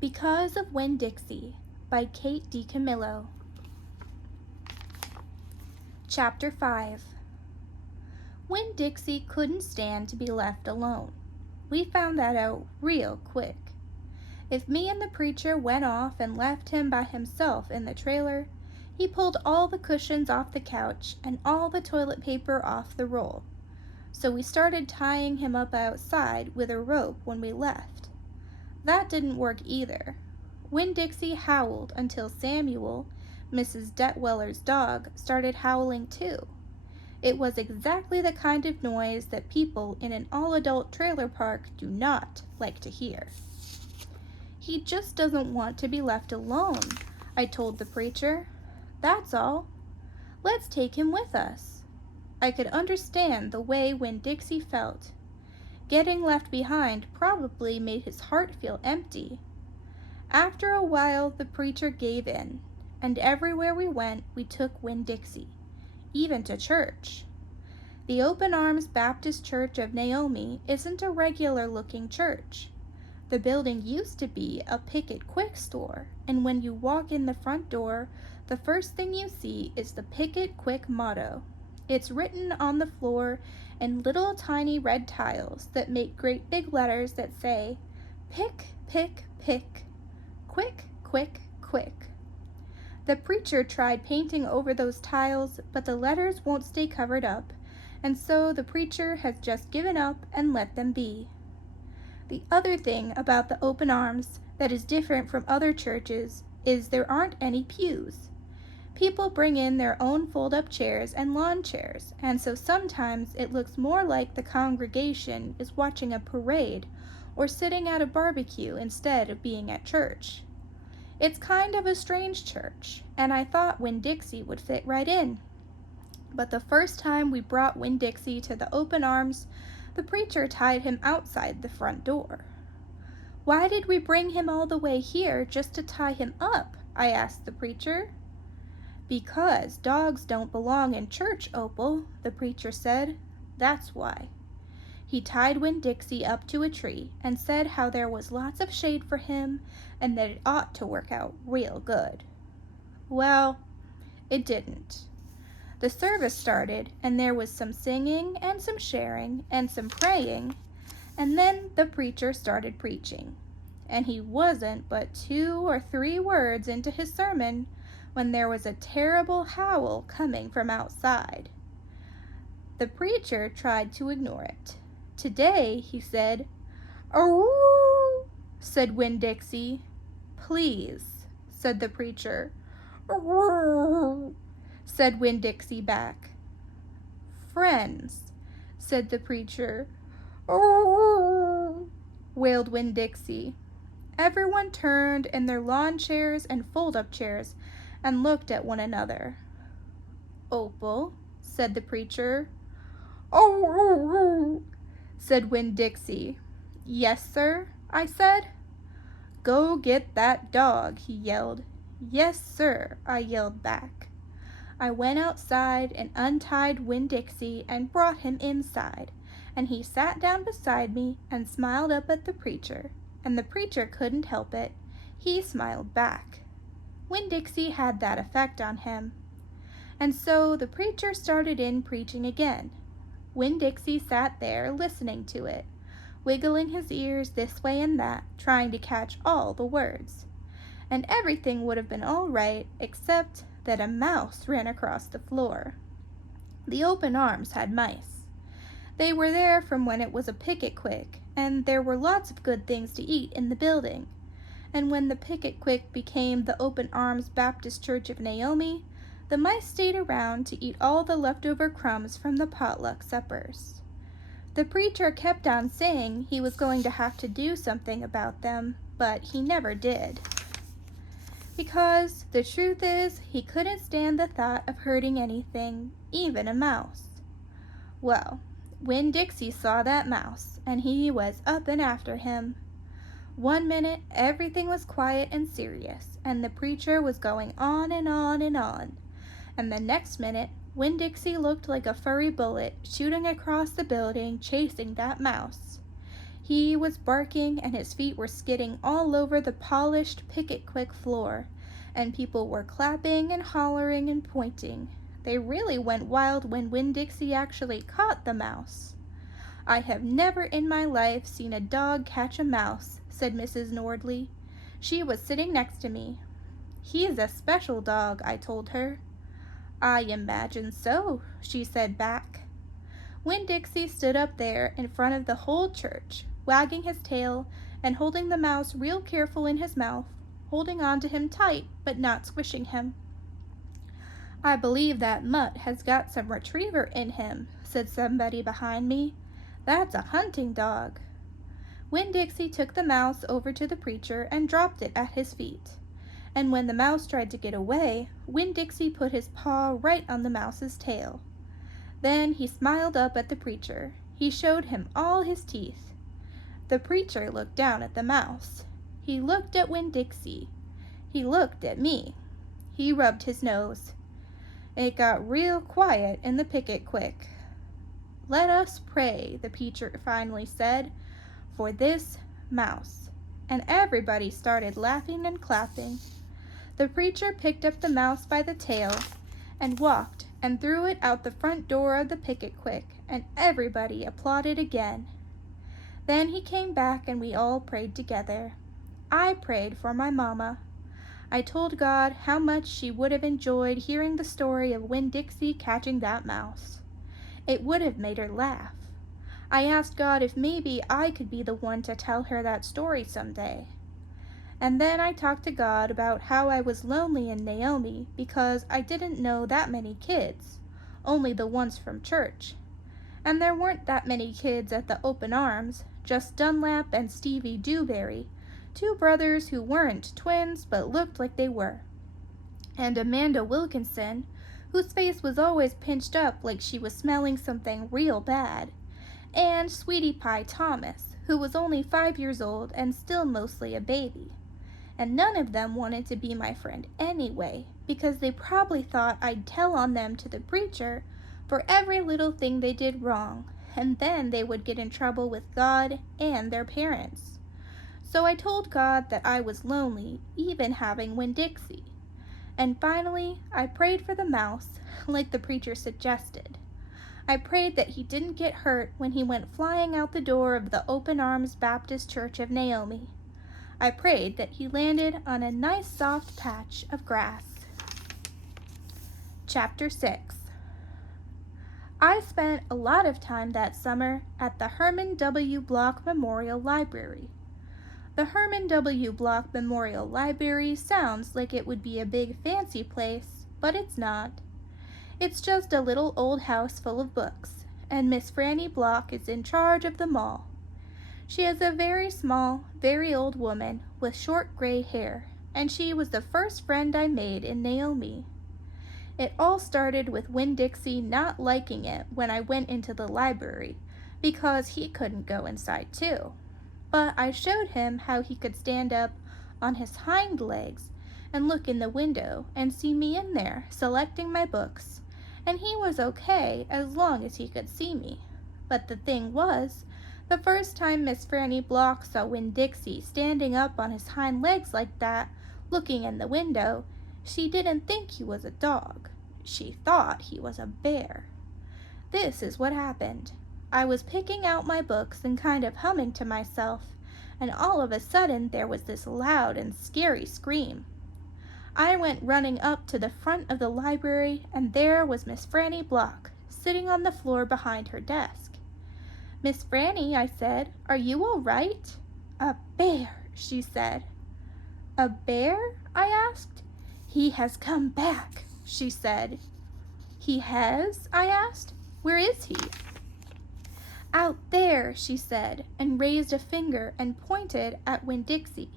Because of Winn-Dixie by Kate DiCamillo. Chapter 5. Winn-Dixie couldn't stand to be left alone. We found that out real quick. If me and the preacher went off and left him by himself in the trailer, he pulled all the cushions off the couch and all the toilet paper off the roll. So we started tying him up outside with a rope when we left. That didn't work either. Winn-Dixie howled until Samuel, Mrs. Detweller's dog, started howling too. It was exactly the kind of noise that people in an all-adult trailer park do not like to hear. "He just doesn't want to be left alone," I told the preacher. "That's all. Let's take him with us." I could understand the way Winn-Dixie felt. Getting left behind probably made his heart feel empty. After a while, the preacher gave in, and everywhere we went, we took Winn-Dixie, even to church. The Open Arms Baptist Church of Naomi isn't a regular-looking church. The building used to be a Pick-It Quick store, and when you walk in the front door, the first thing you see is the Pick-It Quick motto. It's written on the floor in little tiny red tiles that make great big letters that say, "Pick, pick, pick. Quick, quick, quick." The preacher tried painting over those tiles, but the letters won't stay covered up, and so the preacher has just given up and let them be. The other thing about the Open Arms that is different from other churches is there aren't any pews. People bring in their own fold-up chairs and lawn chairs, and so sometimes it looks more like the congregation is watching a parade or sitting at a barbecue instead of being at church. It's kind of a strange church, and I thought Winn-Dixie would fit right in. But the first time we brought Winn-Dixie to the Open Arms, the preacher tied him outside the front door. "Why did we bring him all the way here just to tie him up?" I asked the preacher. "Because dogs don't belong in church, Opal," the preacher said. "That's why." He tied Winn-Dixie up to a tree and said how there was lots of shade for him and that it ought to work out real good. Well, it didn't. The service started and there was some singing and some sharing and some praying, and then the preacher started preaching. And he wasn't but 2 or 3 words into his sermon when there was a terrible howl coming from outside. The preacher tried to ignore it. "Today," he said. "Arroo," said Winn-Dixie. "Please," said the preacher. "Arroo," said Winn-Dixie back. "Friends," said the preacher. "Arroo," wailed Winn-Dixie. Everyone turned in their lawn chairs and fold-up chairs and looked at one another. "Opal," said the preacher. "Oh," said Winn-Dixie. "Yes, sir," I said. "Go get that dog," he yelled. "Yes, sir," I yelled back. I went outside and untied Winn-Dixie and brought him inside, and he sat down beside me and smiled up at the preacher, and the preacher couldn't help it. He smiled back. Winn-Dixie had that effect on him. And so the preacher started in preaching again. Winn-Dixie sat there listening to it, wiggling his ears this way and that, trying to catch all the words. And everything would have been all right except that a mouse ran across the floor. The Open Arms had mice. They were there from when it was a Pick-It Quick, and there were lots of good things to eat in the building. And when the Pick-It Quick became the Open Arms Baptist Church of Naomi, the mice stayed around to eat all the leftover crumbs from the potluck suppers. The preacher kept on saying he was going to have to do something about them, but he never did. Because the truth is, he couldn't stand the thought of hurting anything, even a mouse. Well, Winn-Dixie saw that mouse, and he was up and after him. One minute, everything was quiet and serious, and the preacher was going on and on and on. And the next minute, Winn-Dixie looked like a furry bullet shooting across the building, chasing that mouse. He was barking and his feet were skidding all over the polished picket-quick floor, and people were clapping and hollering and pointing. They really went wild when Winn-Dixie actually caught the mouse. "I have never in my life seen a dog catch a mouse," said Mrs. Nordley. She was sitting next to me. "He's a special dog," I told her. "I imagine so," she said back. Winn-Dixie stood up there in front of the whole church, wagging his tail and holding the mouse real careful in his mouth, holding on to him tight but not squishing him. "I believe that mutt has got some retriever in him," said somebody behind me. "That's a hunting dog." Winn-Dixie took the mouse over to the preacher and dropped it at his feet. And when the mouse tried to get away, Winn-Dixie put his paw right on the mouse's tail. Then he smiled up at the preacher. He showed him all his teeth. The preacher looked down at the mouse. He looked at Winn-Dixie. He looked at me. He rubbed his nose. It got real quiet in the picket quick. "Let us pray," the preacher finally said, "for this mouse." And everybody started laughing and clapping. The preacher picked up the mouse by the tail and walked and threw it out the front door of the picket quick, and everybody applauded again. Then he came back and we all prayed together. I prayed for my mama. I told God how much she would have enjoyed hearing the story of Winn-Dixie catching that mouse. It would have made her laugh. I asked God if maybe I could be the one to tell her that story someday. And then I talked to God about how I was lonely in Naomi because I didn't know that many kids, only the ones from church. And there weren't that many kids at the open arms, just Dunlap and Stevie Dewberry, two brothers who weren't twins but looked like they were. And Amanda Wilkinson, whose face was always pinched up like she was smelling something real bad. And Sweetie Pie Thomas, who was only 5 years old and still mostly a baby. And none of them wanted to be my friend anyway, because they probably thought I'd tell on them to the preacher for every little thing they did wrong, and then they would get in trouble with God and their parents. So I told God that I was lonely, even having Winn-Dixie. And finally, I prayed for the mouse, like the preacher suggested. I prayed that he didn't get hurt when he went flying out the door of the Open Arms Baptist Church of Naomi. I prayed that he landed on a nice soft patch of grass. Chapter 6. I spent a lot of time that summer at the Herman W. Block Memorial Library. The Herman W. Block Memorial Library sounds like it would be a big fancy place, but it's not. It's just a little old house full of books, and Miss Franny Block is in charge of them all. She is a very small, very old woman with short gray hair, and she was the first friend I made in Naomi. It all started with Winn-Dixie not liking it when I went into the library, because he couldn't go inside too. But I showed him how he could stand up on his hind legs and look in the window and see me in there selecting my books, and he was okay as long as he could see me. But the thing was, the first time Miss Franny Block saw Winn-Dixie standing up on his hind legs like that, looking in the window, she didn't think he was a dog. She thought he was a bear. This is what happened. I was picking out my books and kind of humming to myself, and all of a sudden there was this loud and scary scream. I went running up to the front of the library, and there was Miss Franny Block, sitting on the floor behind her desk. "Miss Franny," I said, "are you all right?" "A bear," she said. "A bear?" I asked. "He has come back," she said. "He has?" I asked. "Where is he?" "Out there," she said, and raised a finger and pointed at Winn-Dixie,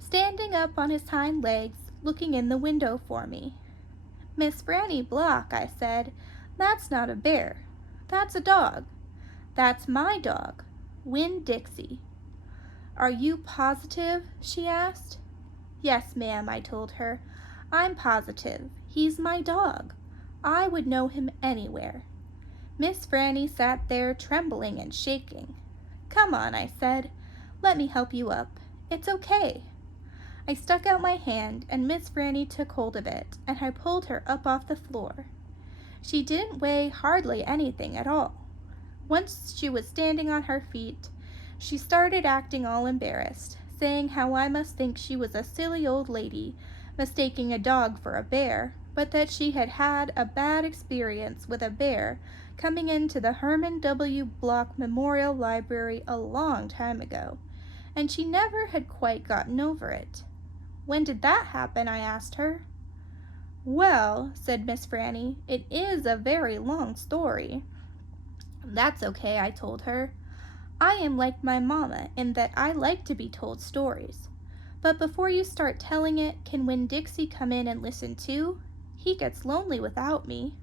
standing up on his hind legs, looking in the window for me. "Miss Franny Block," I said, "that's not a bear. That's a dog. That's my dog, Winn-Dixie." "Are you positive?" she asked. "Yes, ma'am," I told her. "I'm positive. He's my dog. I would know him anywhere." Miss Franny sat there trembling and shaking. "Come on," I said. "Let me help you up. It's okay." I stuck out my hand, and Miss Franny took hold of it, and I pulled her up off the floor. She didn't weigh hardly anything at all. Once she was standing on her feet, she started acting all embarrassed, saying how I must think she was a silly old lady, mistaking a dog for a bear, but that she had had a bad experience with a bear coming into the Herman W. Block Memorial Library a long time ago, and she never had quite gotten over it. "When did that happen?" I asked her. "Well," said Miss Franny, "it is a very long story." "That's okay," I told her. "I am like my mamma in that I like to be told stories. But before you start telling it, can Winn-Dixie come in and listen too? He gets lonely without me."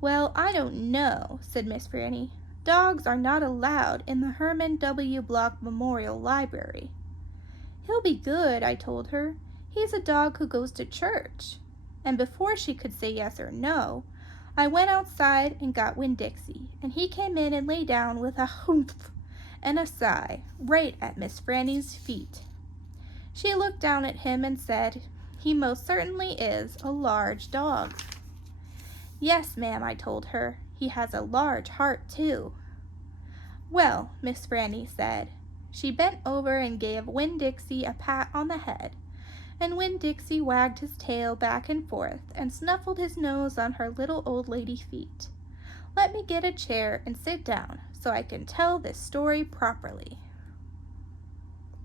"Well, I don't know," said Miss Franny. "Dogs are not allowed in the Herman W. Block Memorial Library." "He'll be good," I told her. "He's a dog who goes to church." And before she could say yes or no, I went outside and got Winn-Dixie, and he came in and lay down with a humph and a sigh right at Miss Franny's feet. She looked down at him and said, "He most certainly is a large dog." "Yes, ma'am," I told her. "He has a large heart, too." "Well," Miss Franny said. She bent over and gave Winn-Dixie a pat on the head, and Winn-Dixie wagged his tail back and forth and snuffled his nose on her little old lady feet. "Let me get a chair and sit down so I can tell this story properly."